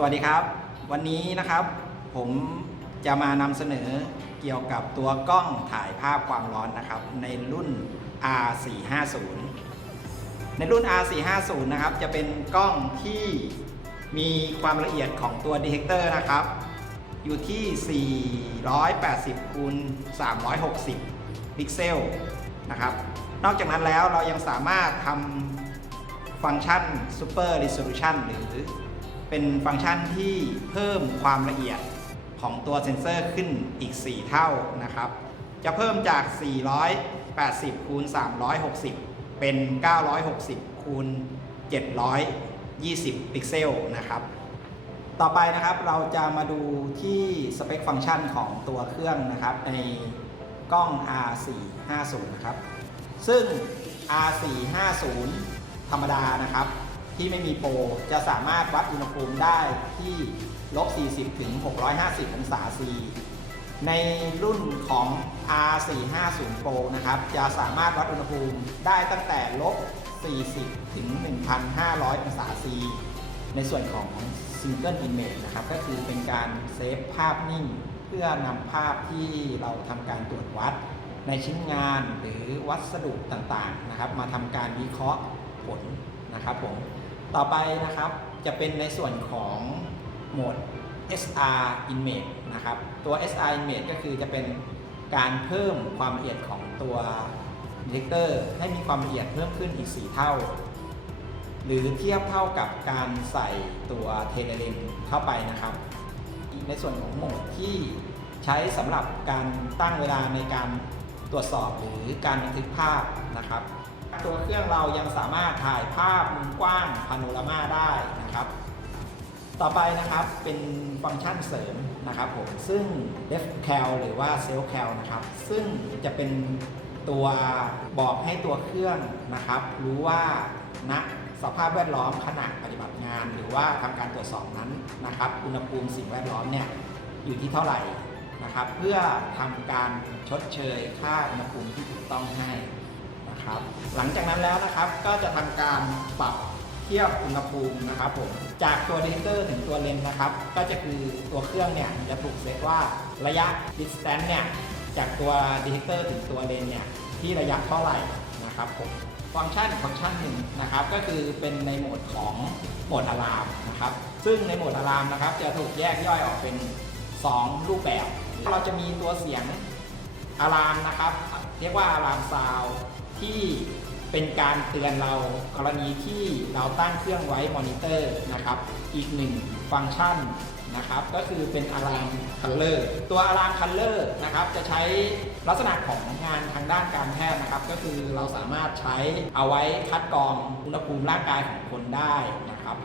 สวัสดีครับ วันนี้นะครับผมจะมานำเสนอเกี่ยวกับตัวกล้องถ่ายภาพความร้อนนะครับ ในรุ่น R450 ในรุ่น R450 นะครับ จะเป็นกล้องที่มีความละเอียดของตัวดีเทคเตอร์นะครับ อยู่ที่ 480คูณ360 พิกเซลนะครับ นอกจากนั้นแล้วเรายังสามารถทำฟังก์ชัน Super Resolution หรือ เป็นฟังก์ชันที่เพิ่มความละเอียดของตัวเซ็นเซอร์ขึ้นอีก 4 เท่านะครับ จะเพิ่มจาก 480 คูณ 360 เป็น 960 คูณ 720 พิกเซลนะครับ ต่อไปนะครับเราจะมาดูที่สเปคฟังก์ชันของตัวเครื่องนะครับ ในกล้อง R450 นะครับ ซึ่ง R450 ธรรมดานะครับ ที่ไม่มีโปรจะสามารถวัดอุณหภูมิได้ที่ลบ 40 ถึง 650 องศาซี ในรุ่นของ R450 Pro นะครับ จะสามารถวัดอุณหภูมิได้ตั้งแต่ลบ 40 ถึง 1,500 องศาซี ในส่วนของ Single Image นะครับ ก็คือเป็นการเซฟภาพนิ่ง เพื่อนำภาพที่เราทำการตรวจวัดในชิ้นงานหรือวัสดุต่างๆนะครับ มาทำการวิเคราะห์ผลนะครับผม ต่อไปนะครับจะเป็นในส่วนของโหมด SR Image นะครับ ตัว SR Image ก็คือจะเป็นการเพิ่มความละเอียดของตัวดีเทคเตอร์ให้มีความละเอียดเพิ่มขึ้นอีก 4 เท่า หรือเทียบเท่ากับการใส่ตัวเทเลเลนเข้าไปนะครับในส่วนของโหมดที่ใช้สำหรับการตั้งเวลาในการตรวจสอบหรือการบันทึกภาพนะครับ ตัวเครื่องเรายังสามารถถ่ายภาพมุมกว้างพาโนรามาได้นะครับ ต่อไปนะครับเป็นฟังก์ชันเสริมนะครับผมซึ่ง Def Cal หรือว่า Self Cal นะครับ ซึ่งจะเป็นตัวบอกให้ตัวเครื่องนะครับ รู้ว่าณสภาพแวดล้อมขณะปฏิบัติงาน หรือว่าทำการตรวจสอบนั้นนะครับอุณหภูมิสิ่งแวดล้อมเนี่ยอยู่ที่เท่าไหร่นะครับ เพื่อทำการชดเชยค่าอุณหภูมิที่ถูกต้องให้ นะครับ หลังจากนั้นแล้วนะครับก็จะทำการปรับเทียบอุณหภูมินะครับผมจากตัวดีเตอร์ถึงตัวเลนส์นะครับ ก็จะคือตัวเครื่องเนี่ยจะถูกเซตว่าระยะ distance เนี่ยจากตัวดีเตอร์ถึงตัวเลนส์เนี่ยที่ระยะเท่าไหร่นะครับผมฟังก์ชันฟังก์ชันหนึ่งนะครับก็คือเป็นในโหมดของโหมดอะลามนะครับซึ่งในโหมดอะลามนะครับจะถูกแยกย่อยออกเป็น 2 รูปแบบ เราจะมีตัวเสียงอะลามนะครับ เรียกว่าอะลามซาว ที่เป็นการเตือนเรากรณีที่เราตั้งเครื่องไว้มอนิเตอร์นะครับ อีกหนึ่งฟังก์ชันนะครับ ก็คือเป็นอะลามคัลเลอร์ตัวอะลามคัลเลอร์นะครับ จะใช้ลักษณะของงานทางด้านการแพทย์นะครับ ก็คือเราสามารถใช้เอาไว้คัดกรองอุณหภูมิร่างกายของคนได้นะครับ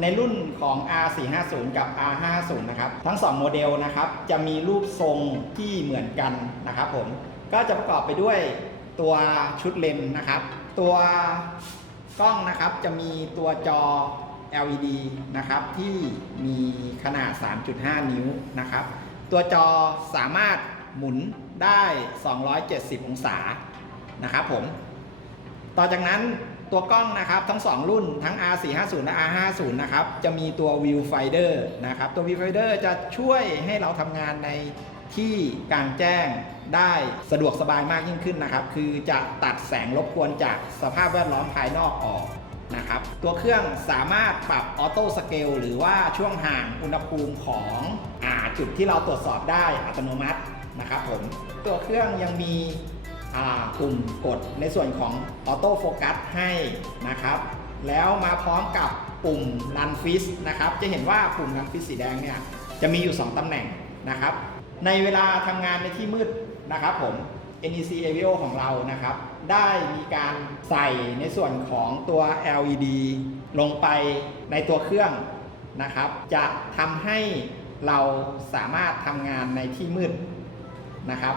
ในรุ่นของ R450 กับ R50 นะครับ ทั้ง 2 โมเดลนะครับ จะมีรูปทรงที่เหมือนกันนะครับผม ก็จะประกอบไปด้วย ตัวชุดเลนนะครับ ตัวกล้องนะครับจะมีตัวจอ LED นะครับที่มีขนาด 3.5 นิ้วนะครับ ตัวจอสามารถหมุนได้ 270 องศานะครับผม ต่อจากนั้นตัวกล้องนะครับทั้ง 2 รุ่นทั้ง R450 และ R50 นะครับจะมีตัว Viewfinder นะครับตัว Viewfinder จะช่วยให้เราทำงานใน ที่กลางแจ้งได้สะดวกสบายมากยิ่งขึ้นนะครับ คือจะตัดแสงรบกวนจากสภาพแวดล้อมภายนอกออกนะครับตัวเครื่องสามารถปรับออโต้สเกลหรือว่าช่วงห่างอุณหภูมิของอจุดที่เราตรวจสอบได้อัตโนมัตินะครับผมตัวเครื่องยังมีปุ่มกดในส่วนของออโต้โฟกัสให้นะครับ แล้วมาพร้อมกับปุ่ม Run f i s นะครับ จะเห็นว่าปุ่ม Run f i s สีแดงเนี่ยจะมีอยู่ 2ตำแหน่งนะครับ ในเวลาทำงานในที่มืดนะครับผม NEC Avio ของเรานะครับ ได้มีการใส่ในส่วนของตัว LED ลงไปในตัวเครื่องนะครับ จะทำให้เราสามารถทำงานในที่มืดนะครับ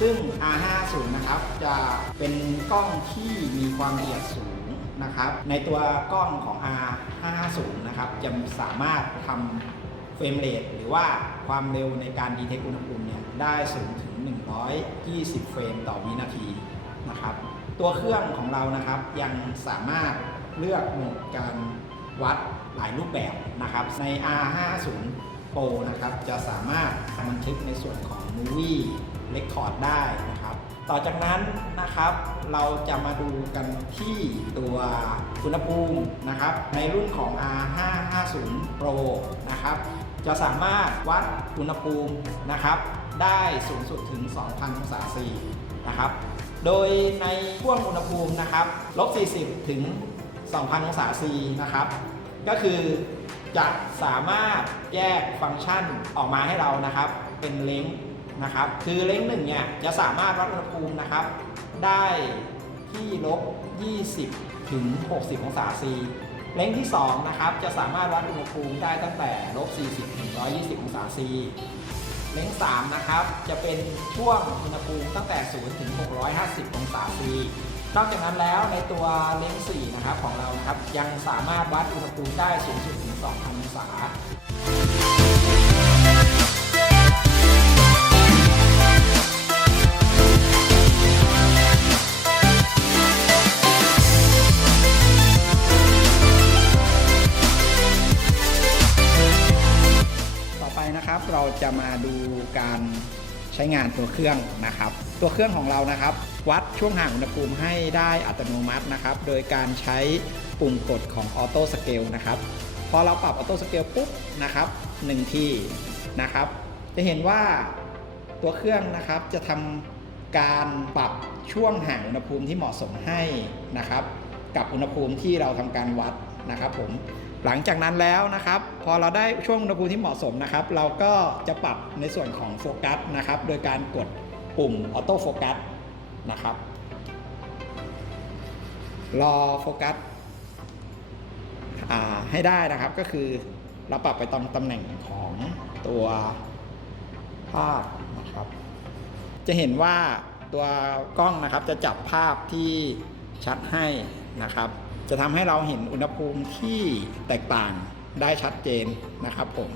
ซึ่ง R50 นะครับจะเป็นกล้องที่มีความละเอียดสูงนะครับ ในตัวกล้องของ R50 นะครับจะสามารถทำเฟรมเรทหรือว่าความเร็วในการดีเทคอุณหภูมิเนี่ยได้สูงถึง 120 เฟรมต่อวินาทีนะครับ ตัวเครื่องของเรานะครับยังสามารถเลือกโหมดการวัดหลายรูปแบบนะครับ ใน R50 Pro นะครับจะสามารถบันทึกในส่วนของ Movie Record ได้นะครับ ต่อจากนั้นนะครับเราจะมาดูกันที่ตัวอุณหภูมินะครับ ในรุ่นของ R550 Pro นะครับจะสามารถวัดอุณหภูมินะครับ ได้สูงสุดถึง 2,000 องศาซีนะครับ โดยในช่วงอุณหภูมินะครับลบ40 ถึง 2,000 องศาซีนะครับ ก็คือจะสามารถแยกฟังก์ชันออกมาให้เรานะครับ เป็นล้งก์ นะครับ คือเล้งหนึ่งเนี่ยจะสามารถวัดอุณหภูมินะครับ ได้ที่ลบ 20 ถึง 60 องศาซีเล้งที่2นะครับจะสามารถวัดอุณหภูมิได้ตั้งแต่ลบ 40 ถึง 120 องศาซีเล้ง3นะครับจะเป็นช่วงอุณหภูมิตั้งแต่ 0 ถึง 650 องศาซีนอกจากนั้นแล้วในตัวเล้ง4นะครับของเรานะครับยังสามารถวัดอุณหภูมิได้สูงสุดถึง 2,000 องศา มาดูการใช้งานตัวเครื่องนะครับ ตัวเครื่องของเรานะครับ วัดช่วงห่างอุณหภูมิให้ได้อัตโนมัตินะครับ โดยการใช้ปุ่มกดของออโต้สเกลนะครับพอเราปรับออโต้สเกลปุ๊บนะครับหนึ่งทีนะครับ จะเห็นว่าตัวเครื่องนะครับจะทำการปรับช่วงห่างอุณหภูมิที่เหมาะสมให้นะครับ กับอุณหภูมิที่เราทำการวัดนะครับผม หลังจากนั้นแล้วนะครับ พอเราได้ช่วงอุณหภูมิที่เหมาะสมนะครับ เราก็จะปรับในส่วนของโฟกัสนะครับ โดยการกดปุ่มออโต้โฟกัสนะครับ รอโฟกัสให้ได้นะครับก็คือเราปรับไปตามตำแหน่งของตัวภาพนะครับ จะเห็นว่าตัวกล้องนะครับจะจับภาพที่ชัดให้ นะครับ จะทำให้เราเห็นอุณหภูมิที่แตกต่างได้ชัดเจนนะครับผม